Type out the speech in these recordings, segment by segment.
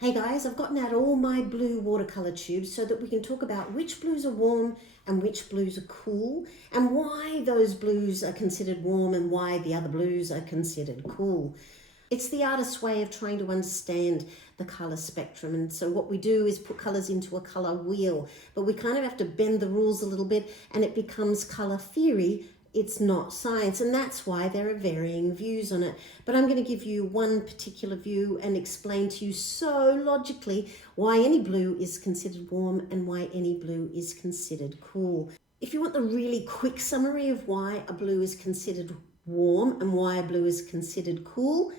Hey guys, I've gotten out all my blue watercolor tubes so that we can talk about which blues are warm and which blues are cool, and why those blues are considered warm and why the other blues are considered cool. It's the artist's way of trying to understand the color spectrum, and so what we do is put colors into a color wheel, but we kind of have to bend the rules a little bit and it becomes color theory. It's not science, and that's why there are varying views on it. But I'm going to give you one particular view and explain to you so logically why any blue is considered warm and why any blue is considered cool. If you want the really quick summary of why a blue is considered warm and why a blue is considered cool,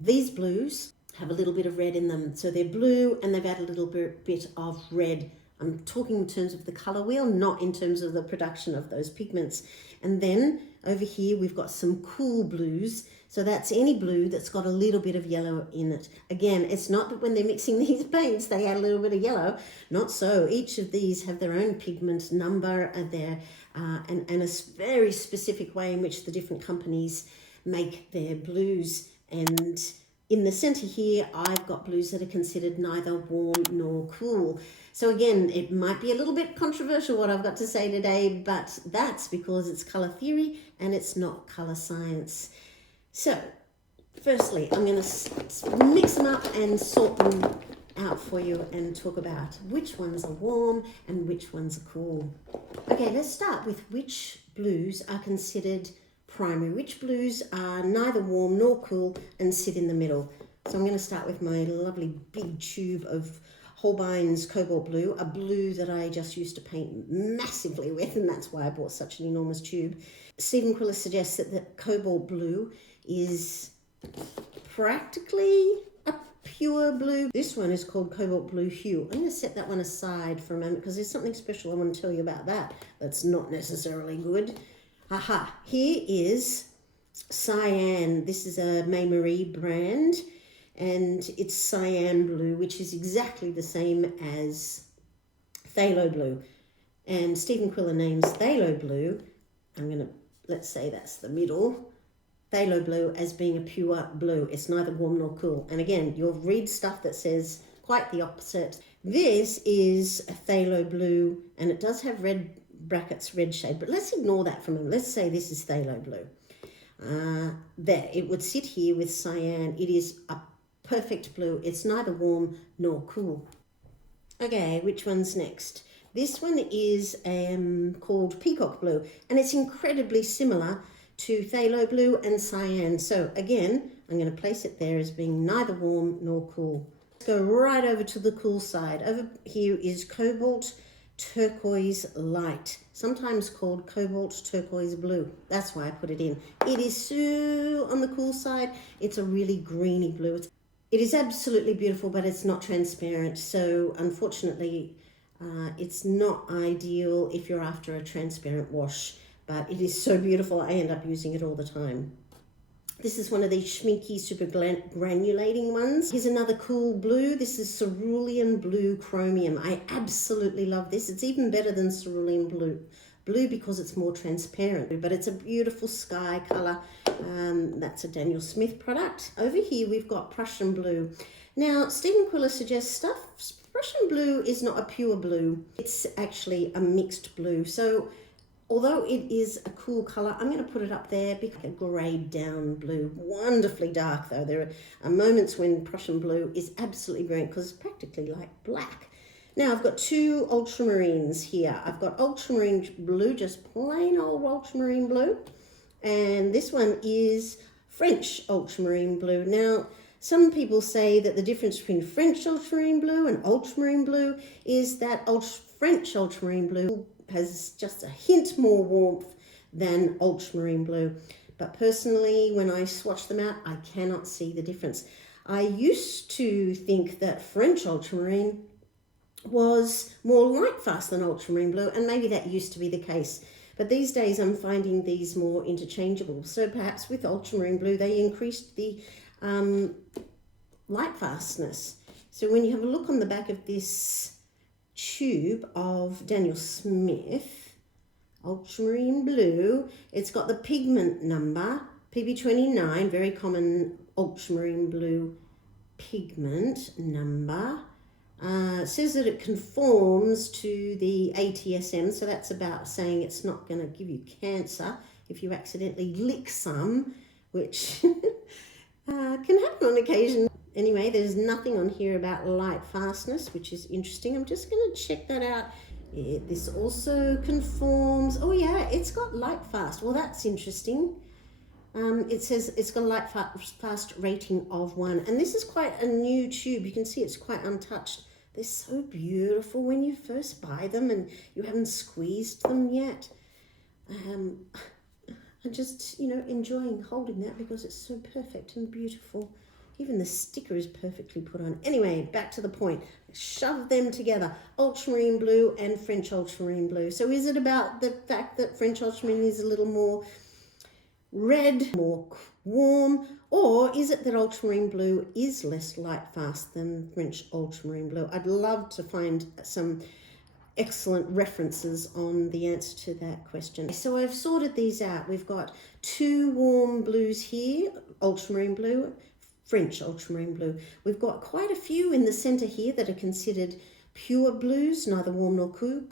these blues have a little bit of red in them. So they're blue and they've had a little bit of red. I'm talking in terms of the color wheel, not in terms of the production of those pigments. And then over here, we've got some cool blues. So that's any blue that's got a little bit of yellow in it. Again, it's not that when they're mixing these paints, they add a little bit of yellow. Not so. Each of these have their own pigment number and a very specific way in which the different companies make their blues. And in the center here, I've got blues that are considered neither warm nor cool. So again, it might be a little bit controversial what I've got to say today, but that's because it's color theory and it's not color science. So firstly, I'm going to mix them up and sort them out for you and talk about which ones are warm and which ones are cool. Okay, let's start with which blues are considered primary, which blues are neither warm nor cool and sit in the middle. So I'm going to start with my lovely big tube of Holbein's Cobalt Blue, a blue that I just used to paint massively with, and that's why I bought such an enormous tube. Stephen Quiller suggests that the Cobalt Blue is practically a pure blue. This one is called Cobalt Blue Hue. I'm going to set that one aside for a moment because there's something special I want to tell you about that that's not necessarily good. Aha, here is Cyan. This is a May Marie brand, and it's cyan blue, which is exactly the same as phthalo blue. And Stephen Quiller names phthalo blue, let's say that's the middle, phthalo blue as being a pure blue. It's neither warm nor cool. And again, you'll read stuff that says quite the opposite. This is a phthalo blue, and it does have red brackets, red shade, but let's ignore that for a moment. Let's say this is phthalo blue. There, it would sit here with cyan. It is a perfect blue. It's neither warm nor cool. Okay, which one's next? This one is called Peacock Blue, and it's incredibly similar to phthalo blue and cyan. So again, I'm going to place it there as being neither warm nor cool. Let's go right over to the cool side. Over here is Cobalt Turquoise Light, sometimes called Cobalt Turquoise Blue. That's why I put it in. It is so on the cool side. It's a really greeny blue. It is absolutely beautiful, but it's not transparent. So unfortunately, it's not ideal if you're after a transparent wash, but it is so beautiful. I end up using it all the time. This is one of these schminky, super granulating ones. Here's another cool blue. This is Cerulean Blue Chromium. I absolutely love this. It's even better than Cerulean Blue because it's more transparent, but it's a beautiful sky color. That's a Daniel Smith product. Over here, we've got Prussian Blue. Now, Stephen Quiller suggests Prussian Blue is not a pure blue. It's actually a mixed blue. So although it is a cool color, I'm going to put it up there because a grayed down blue. Wonderfully dark though. There are moments when Prussian blue is absolutely brilliant because it's practically like black. Now I've got two ultramarines here. I've got ultramarine blue, just plain old ultramarine blue. And this one is French ultramarine blue. Now, some people say that the difference between French ultramarine blue and ultramarine blue is that French ultramarine blue has just a hint more warmth than ultramarine blue. But personally, when I swatch them out, I cannot see the difference. I used to think that French ultramarine was more light fast than ultramarine blue, and maybe that used to be the case. But these days I'm finding these more interchangeable. So perhaps with ultramarine blue, they increased the light fastness. So when you have a look on the back of this tube of Daniel Smith ultramarine blue, it's got the pigment number PB29, very common ultramarine blue pigment number. It says that it conforms to the ATSM, so that's about saying it's not going to give you cancer if you accidentally lick some, which can happen on occasion. Anyway, there's nothing on here about light fastness, which is interesting. I'm just going to check that out. This also conforms. Oh yeah, it's got light fast. Well, that's interesting. It says it's got a light fast rating of 1. And this is quite a new tube. You can see it's quite untouched. They're so beautiful when you first buy them and you haven't squeezed them yet. I'm just, enjoying holding that because it's so perfect and beautiful. Even the sticker is perfectly put on. Anyway, back to the point. Shove them together. Ultramarine blue and French ultramarine blue. So is it about the fact that French ultramarine is a little more red, more warm, or is it that ultramarine blue is less light fast than French ultramarine blue? I'd love to find some excellent references on the answer to that question. So I've sorted these out. We've got 2 warm blues here, ultramarine blue, French ultramarine blue. We've got quite a few in the center here that are considered pure blues, neither warm nor cool.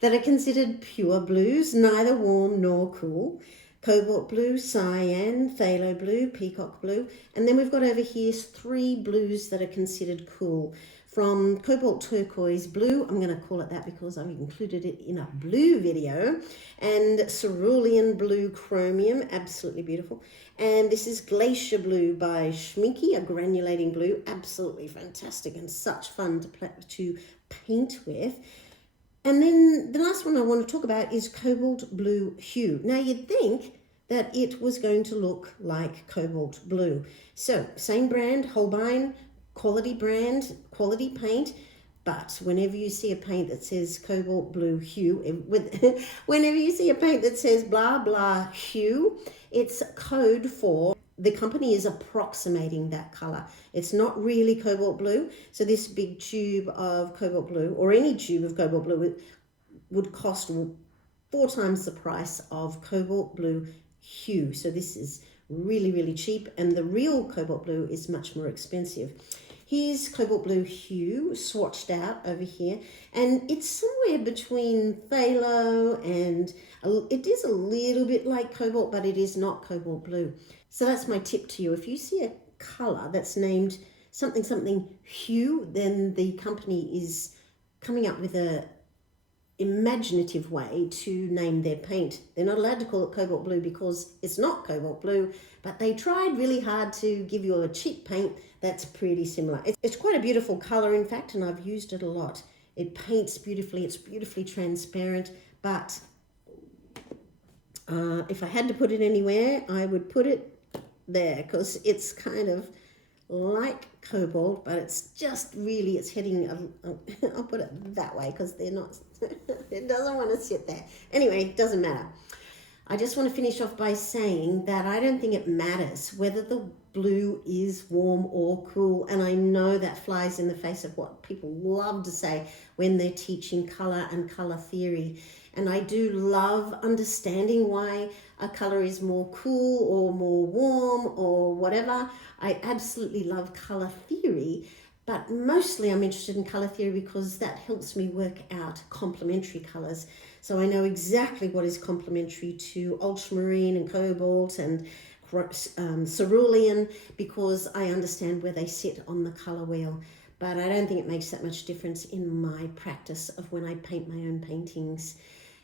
That are considered pure blues, neither warm nor cool. Cobalt blue, cyan, phthalo blue, peacock blue. And then we've got over here 3 blues that are considered cool. From cobalt turquoise blue, I'm going to call it that because I've included it in a blue video, and cerulean blue chromium, absolutely beautiful. And this is glacier blue by Schminke, a granulating blue, absolutely fantastic and such fun to paint with. And then the last one I want to talk about is cobalt blue hue. Now you'd think that it was going to look like cobalt blue. So same brand, Holbein, quality brand, quality paint, but whenever you see a paint that says cobalt blue hue, whenever you see a paint that says blah blah hue, it's code for the company is approximating that color. It's not really cobalt blue. So this big tube of cobalt blue, or any tube of cobalt blue, would cost 4 times the price of cobalt blue hue. So this is really, really cheap, and the real cobalt blue is much more expensive. Here's cobalt blue hue swatched out over here, and it's somewhere between phthalo and it is a little bit like cobalt, but it is not cobalt blue. So that's my tip to you. If you see a color that's named something hue, then the company is coming up with a imaginative way to name their paint. They're not allowed to call it cobalt blue because it's not cobalt blue, but they tried really hard to give you a cheap paint that's pretty similar. It's quite a beautiful color, in fact, and I've used it a lot. It paints beautifully, it's beautifully transparent, but if I had to put it anywhere, I would put it there because it's kind of like cobalt, but it's just really, it's heading, I'll put it that way because they're not, it doesn't want to sit there. Anyway, it doesn't matter. I just want to finish off by saying that I don't think it matters whether the blue is warm or cool, and I know that flies in the face of what people love to say when they're teaching color and color theory. And I do love understanding why a color is more cool or more warm or whatever. I absolutely love color theory, but mostly I'm interested in color theory because that helps me work out complementary colors. So I know exactly what is complementary to ultramarine and cobalt and cerulean because I understand where they sit on the color wheel. But I don't think it makes that much difference in my practice of when I paint my own paintings.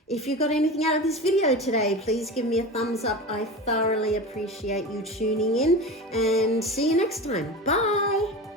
If you got anything out of this video today, please give me a thumbs up. I thoroughly appreciate you tuning in, and see you next time. Bye.